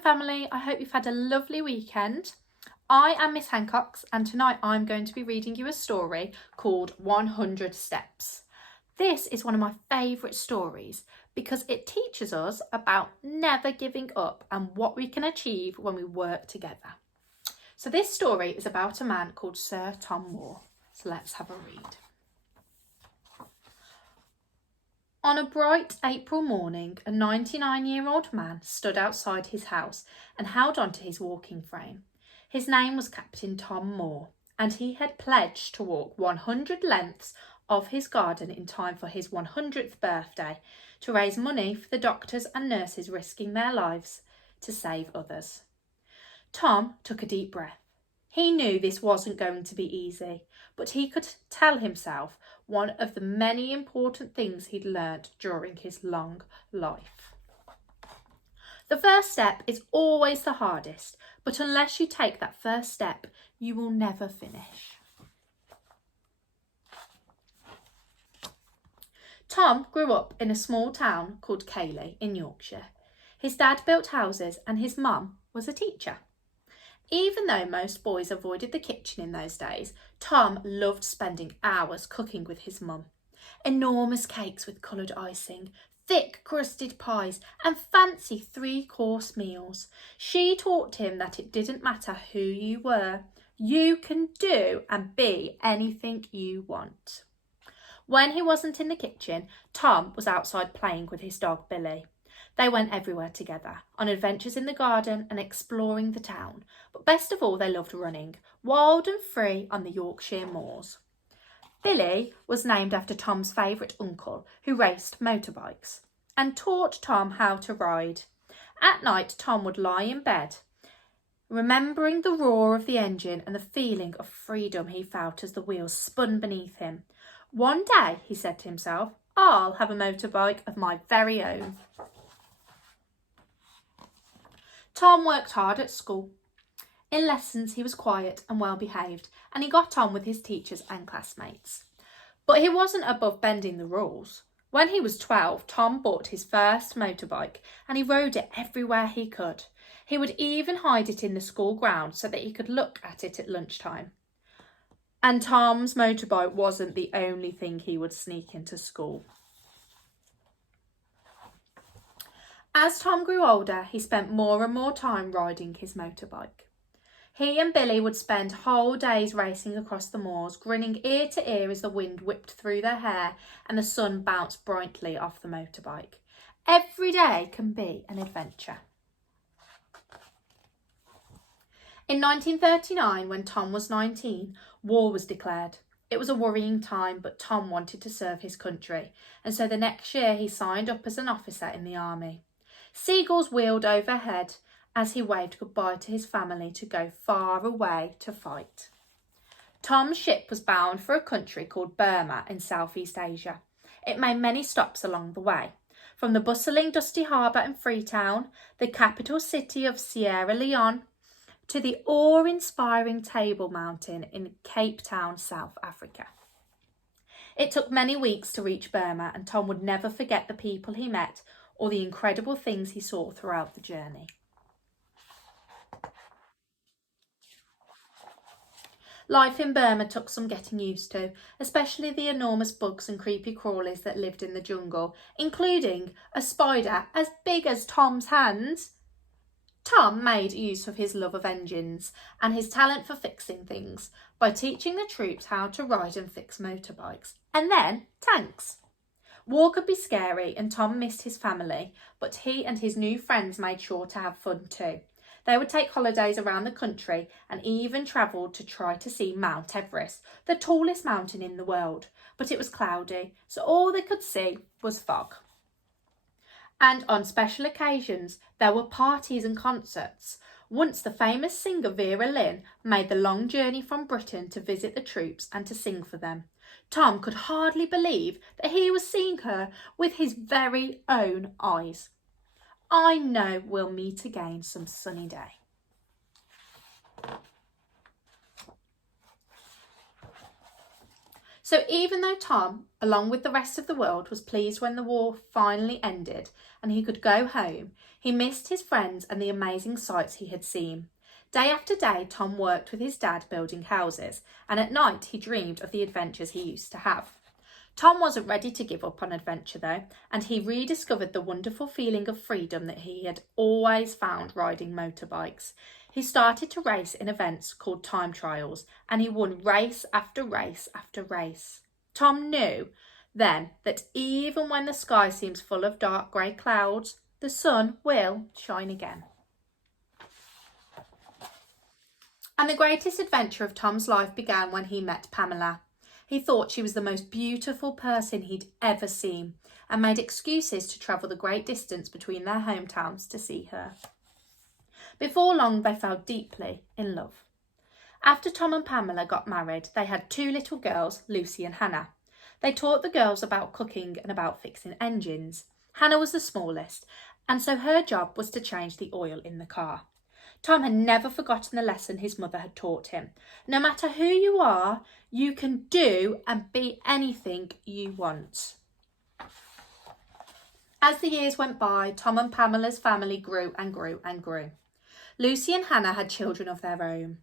Storytime family, I hope you've had a lovely weekend. I am Miss Hancox and tonight I'm going to be reading you a story called 100 Steps. This is one of my favourite stories because it teaches us about never giving up and what we can achieve when we work together. So this story is about a man called Sir Tom Moore. So let's have a read. On a bright April morning, a 99-year-old man stood outside his house and held onto his walking frame. His name was Captain Tom Moore, and he had pledged to walk 100 lengths of his garden in time for his 100th birthday to raise money for the doctors and nurses risking their lives to save others. Tom took a deep breath. He knew this wasn't going to be easy, but he could tell himself one of the many important things he'd learnt during his long life. The first step is always the hardest, but unless you take that first step, you will never finish. Tom grew up in a small town called Cayley in Yorkshire. His dad built houses and his mum was a teacher. Even though most boys avoided the kitchen in those days, Tom loved spending hours cooking with his mum. Enormous cakes with coloured icing, thick crusted pies and fancy three-course meals. She taught him that it didn't matter who you were. You can do and be anything you want. When he wasn't in the kitchen, Tom was outside playing with his dog Billy. They went everywhere together, on adventures in the garden and exploring the town. But best of all, they loved running, wild and free on the Yorkshire moors. Billy was named after Tom's favourite uncle, who raced motorbikes, and taught Tom how to ride. At night, Tom would lie in bed, remembering the roar of the engine and the feeling of freedom he felt as the wheels spun beneath him. One day, he said to himself, I'll have a motorbike of my very own. Tom worked hard at school. In lessons, he was quiet and well behaved, and he got on with his teachers and classmates. But he wasn't above bending the rules. When he was 12, Tom bought his first motorbike, and he rode it everywhere he could. He would even hide it in the school ground so that he could look at it at lunchtime. And Tom's motorbike wasn't the only thing he would sneak into school. As Tom grew older, he spent more and more time riding his motorbike. He and Billy would spend whole days racing across the moors, grinning ear to ear as the wind whipped through their hair and the sun bounced brightly off the motorbike. Every day can be an adventure. In 1939, when Tom was 19, war was declared. It was a worrying time, but Tom wanted to serve his country, and so the next year he signed up as an officer in the army. Seagulls wheeled overhead as he waved goodbye to his family to go far away to fight. Tom's ship was bound for a country called Burma in Southeast Asia. It made many stops along the way, from the bustling dusty harbour in Freetown, the capital city of Sierra Leone, to the awe-inspiring Table Mountain in Cape Town, South Africa. It took many weeks to reach Burma, and Tom would never forget the people he met or the incredible things he saw throughout the journey. Life in Burma took some getting used to, especially the enormous bugs and creepy crawlies that lived in the jungle, including a spider as big as Tom's hands. Tom made use of his love of engines and his talent for fixing things by teaching the troops how to ride and fix motorbikes, and then tanks. War could be scary and Tom missed his family, but he and his new friends made sure to have fun too. They would take holidays around the country and even travelled to try to see Mount Everest, the tallest mountain in the world. But it was cloudy, so all they could see was fog. And on special occasions, there were parties and concerts. Once the famous singer Vera Lynn made the long journey from Britain to visit the troops and to sing for them. Tom could hardly believe that he was seeing her with his very own eyes. I know we'll meet again some sunny day. So even though Tom, along with the rest of the world, was pleased when the war finally ended and he could go home, he missed his friends and the amazing sights he had seen. Day after day, Tom worked with his dad building houses, and at night he dreamed of the adventures he used to have. Tom wasn't ready to give up on adventure though, and he rediscovered the wonderful feeling of freedom that he had always found riding motorbikes. He started to race in events called time trials, and he won race after race after race. Tom knew then that even when the sky seems full of dark grey clouds, the sun will shine again. And the greatest adventure of Tom's life began when he met Pamela. He thought she was the most beautiful person he'd ever seen and made excuses to travel the great distance between their hometowns to see her. Before long, they fell deeply in love. After Tom and Pamela got married, they had 2 little girls, Lucy and Hannah. They taught the girls about cooking and about fixing engines. Hannah was the smallest, and so her job was to change the oil in the car. Tom had never forgotten the lesson his mother had taught him. No matter who you are, you can do and be anything you want. As the years went by, Tom and Pamela's family grew and grew and grew. Lucy and Hannah had children of their own,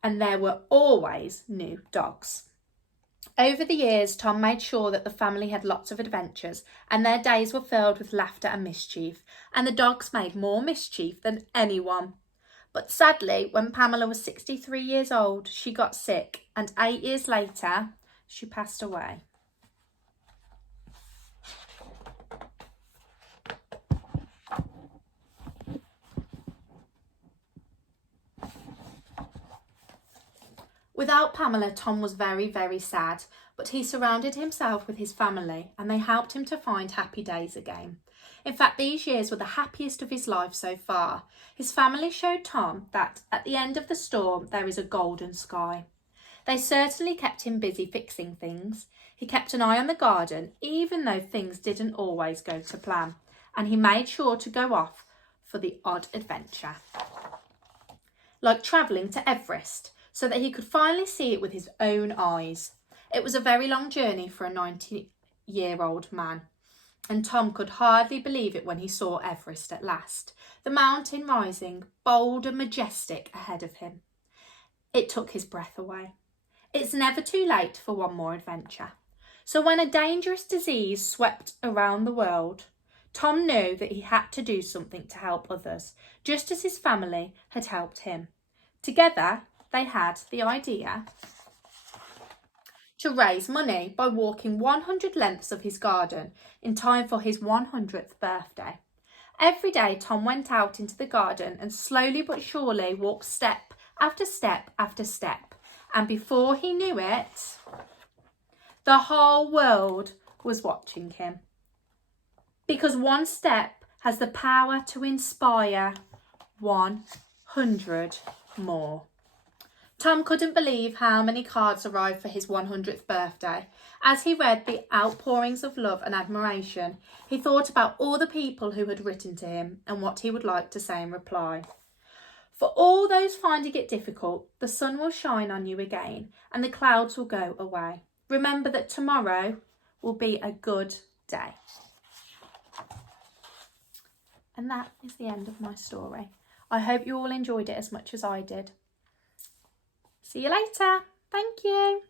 and there were always new dogs. Over the years, Tom made sure that the family had lots of adventures, and their days were filled with laughter and mischief, and the dogs made more mischief than anyone. But sadly, when Pamela was 63 years old, she got sick, and 8 years later, she passed away. Without Pamela, Tom was very, very sad, but he surrounded himself with his family and they helped him to find happy days again. In fact, these years were the happiest of his life so far. His family showed Tom that at the end of the storm, there is a golden sky. They certainly kept him busy fixing things. He kept an eye on the garden, even though things didn't always go to plan, and he made sure to go off for the odd adventure, like travelling to Everest, so that he could finally see it with his own eyes. It was a very long journey for a 90-year-old man, and Tom could hardly believe it when he saw Everest at last, the mountain rising bold and majestic ahead of him. It took his breath away. It's never too late for one more adventure. So when a dangerous disease swept around the world, Tom knew that he had to do something to help others, just as his family had helped him. Together, they had the idea to raise money by walking 100 lengths of his garden in time for his 100th birthday. Every day, Tom went out into the garden and slowly but surely walked step after step after step. And before he knew it, the whole world was watching him. Because one step has the power to inspire 100 more. Tom couldn't believe how many cards arrived for his 100th birthday. As he read the outpourings of love and admiration, he thought about all the people who had written to him and what he would like to say in reply. For all those finding it difficult, the sun will shine on you again and the clouds will go away. Remember that tomorrow will be a good day. And that is the end of my story. I hope you all enjoyed it as much as I did. See you later. Thank you.